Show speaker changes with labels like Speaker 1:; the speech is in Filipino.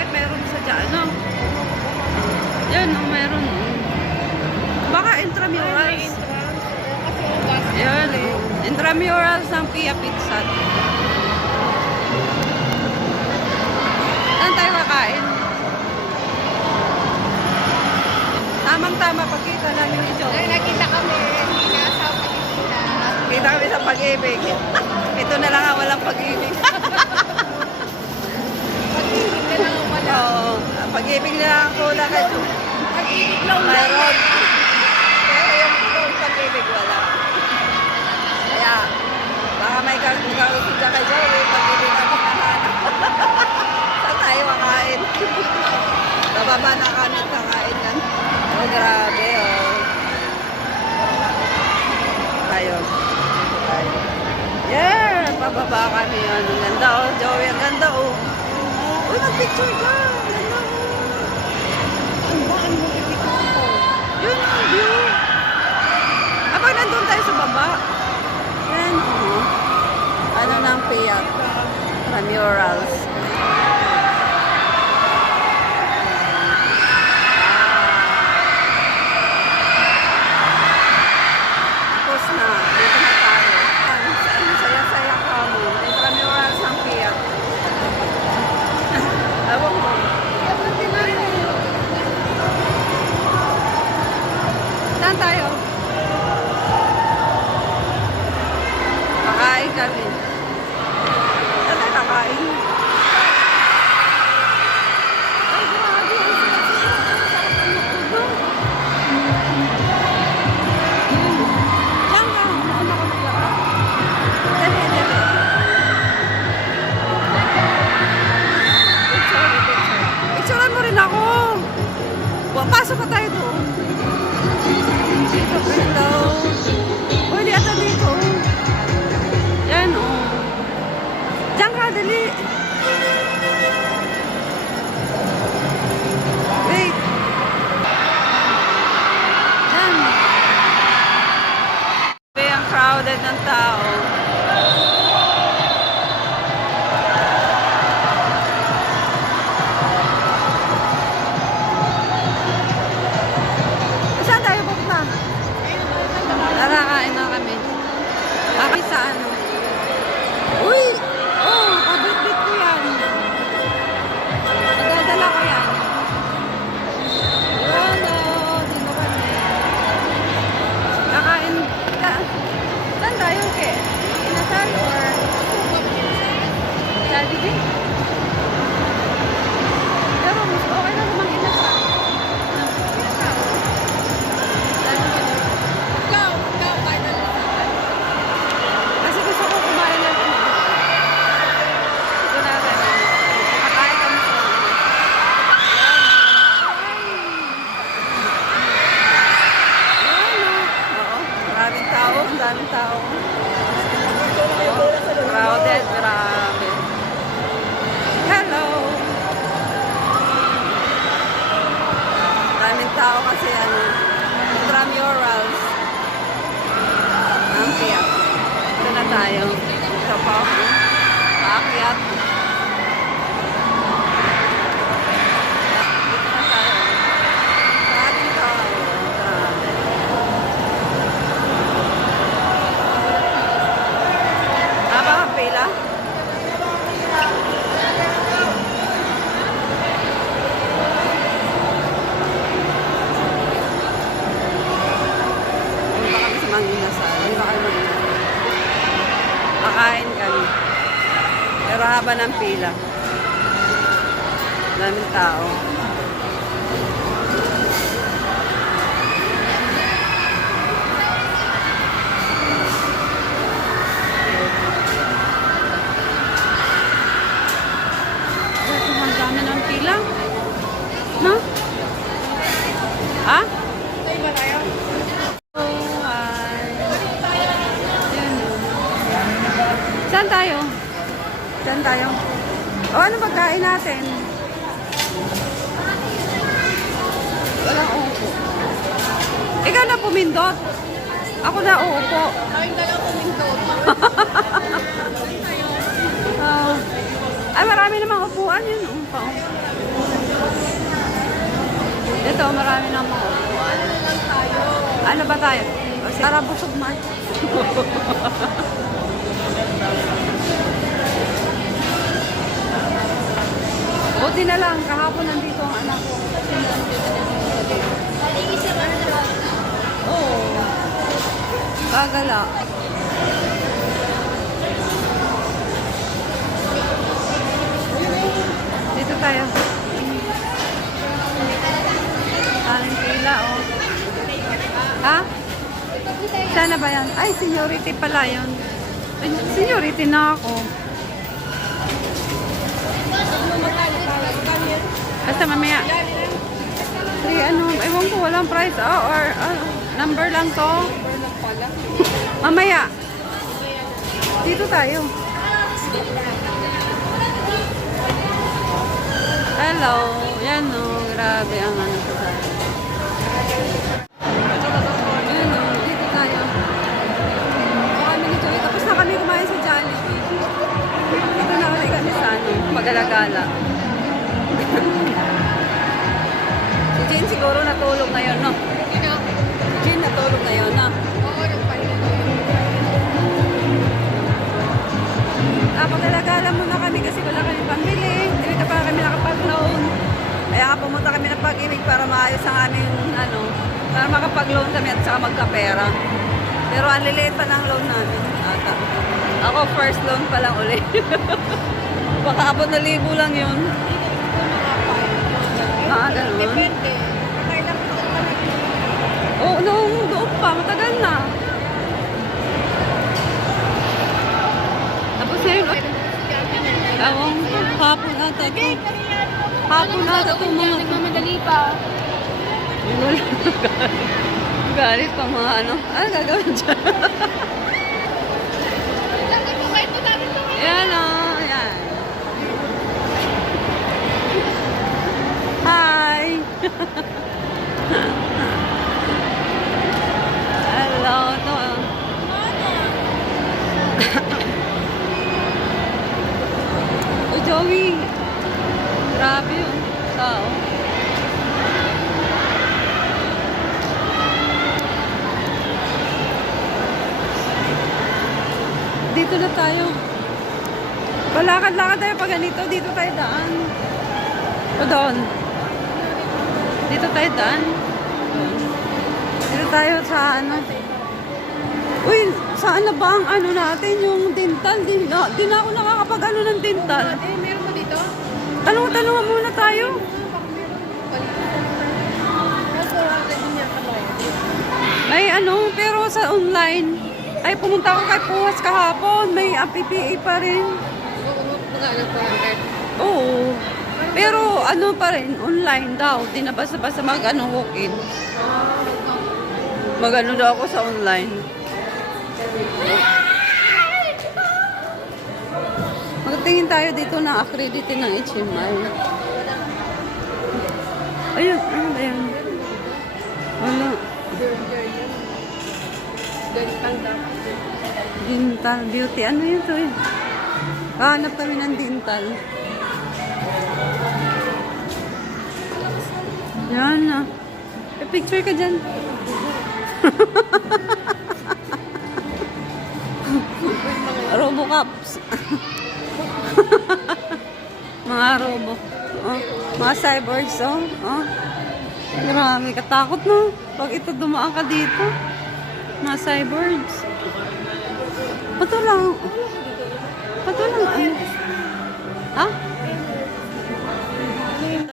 Speaker 1: bakit meron sa dyan, ano? Yan, oh, meron. Baka intramurals. Yan, intramurals ng Pia Pizza. Saan tayo kakain? Tamang-tama pagkita namin ni
Speaker 2: Ay,
Speaker 1: Joey.
Speaker 2: nakita kami. Nasa Pilipinas.
Speaker 1: Kita kami sa pag-ibig. Ito na lang ang walang pag-ibig.
Speaker 2: Pag-ibig na lang ang wala.
Speaker 1: Oo, pag-ibig na lang ang kulang at
Speaker 2: Pag-ibig lang
Speaker 1: mayroon. Pero yung, yung pag-ibig wala. Kaya, baka may kagusin ka kay Joey, pag-ibig na pinahanap. Saan tayo makain? Nababa na kami at kakain yan. Oh, grabe, oh. Tayo. Yeah! Pababa kami yun. Ang ganda, oh. Joey, ang ganda, oh. Uy, mag-picture ka. Ang ganda, oh.
Speaker 2: Ano ba ang motivation ko?
Speaker 1: Yun ang view. Kapag nandun tayo sa baba, yan, oh. Ano ng piyak? Ramurals. Kakain dali. Wait. Ang tao. Crowded. Grabe. Hello. Maraming tao kasi ano. Intramurals. Ang tiyak. Ito na tayo. Sa Paco. Paakyat. Dito na tayo. Maraming tao. Grabe. Haba ang pila? Punta kami sa Manginasal. Punta kami Manginasal. Kakain kami. Pero haba ng pila. Daming tao. Ang dami ng pila. No? Ha?
Speaker 2: Tayo ba tayo?
Speaker 1: Oh, hi. Yan. Saan tayo? Saan tayo? O, ano pagkain natin? Walang upo. Ikaw na pumindot. Ako na uupo.
Speaker 2: Tawing dalaw kuminto.
Speaker 1: Ah. ay, marami namang upuan yun. Oh, pa, oh. Ito, marami na mga upuan.
Speaker 2: Ano?
Speaker 1: Ano ba tayo? Para busog man. Buti na lang, kahapon nandito ang anak ko. Oo. Gagala. Dito tayo. Aling pila, oh. Ha? Sana ba yan? Ay, seniority pala yun. Ay, Seniority na ako. Basta mamaya. Three, ano, ewan ko, walang price. Oh, or, ano, number lang to. Mamaya. Dito tayo. Hello. Yan o. Grabe ang ano ko sa Yan o. Dito tayo. Sa. Jane siguro natulog ngayon, no?
Speaker 2: Sino?
Speaker 1: Si Jane natulog ngayon, no?
Speaker 2: Oo, nagpahinga.
Speaker 1: Ah, pagalagala muna kami kasi wala kami pambili. Hindi pa kami nakapag-loan. Kaya pumunta kami ng pag-ibig para maayos ang aming, ano, para makapag-loan kami at saka magkapera. Pero ang liliit pa ng loan namin. Ata. Ako first loan pa lang ulit. Baka abot na libo lang yun. Ah, ganun.
Speaker 2: Depende. Kailan ko kami.
Speaker 1: Oo, noong doon pa, matagal na. Tapos ngayon, Ewan ko, hapon ata ito. Hapon ata ito mga.
Speaker 2: Nagmamadali pa.
Speaker 1: Galit pa mga ano. Ano gagawin dyan?
Speaker 2: Lagi po kayo ito namin ito.
Speaker 1: Yan o, yan. Hi! Hello, ito. ah. O Joey! Grabe yun. Tao. Dito na tayo. Palakad-lakad tayo pag ganito. Dito tayo daan. O doon. Dito tayo daan. Dito tayo sa ano. Uy, saan na ba ang ano natin? Yung dental. Di na, di na ako nakakapag ano ng dental.
Speaker 2: Meron mo dito?
Speaker 1: Tanong-tanong muna tayo. May ano, pero sa online. Ay, pumunta ako kay Puwas kahapon. May PPA pa rin.
Speaker 2: Oo.
Speaker 1: Pero ano pa rin, online daw. Di na basta-basta mag-ano, walk-in. Mag-ano daw ako sa online. Magtingin tayo dito ng accredited ng HMI. Ayun, ano ba yan? Wala.
Speaker 2: Dental dapat.
Speaker 1: Dental beauty. Ano yun to eh? Hanap kami ng dental. Yan na. Eh, picture ka dyan. Robocops. mga robo. Oh, mga cyborgs, oh. oh. Grabe, katakot no. Pag ito dumaan ka dito. Mga cyborgs. Pato lang. Pato lang. Ay.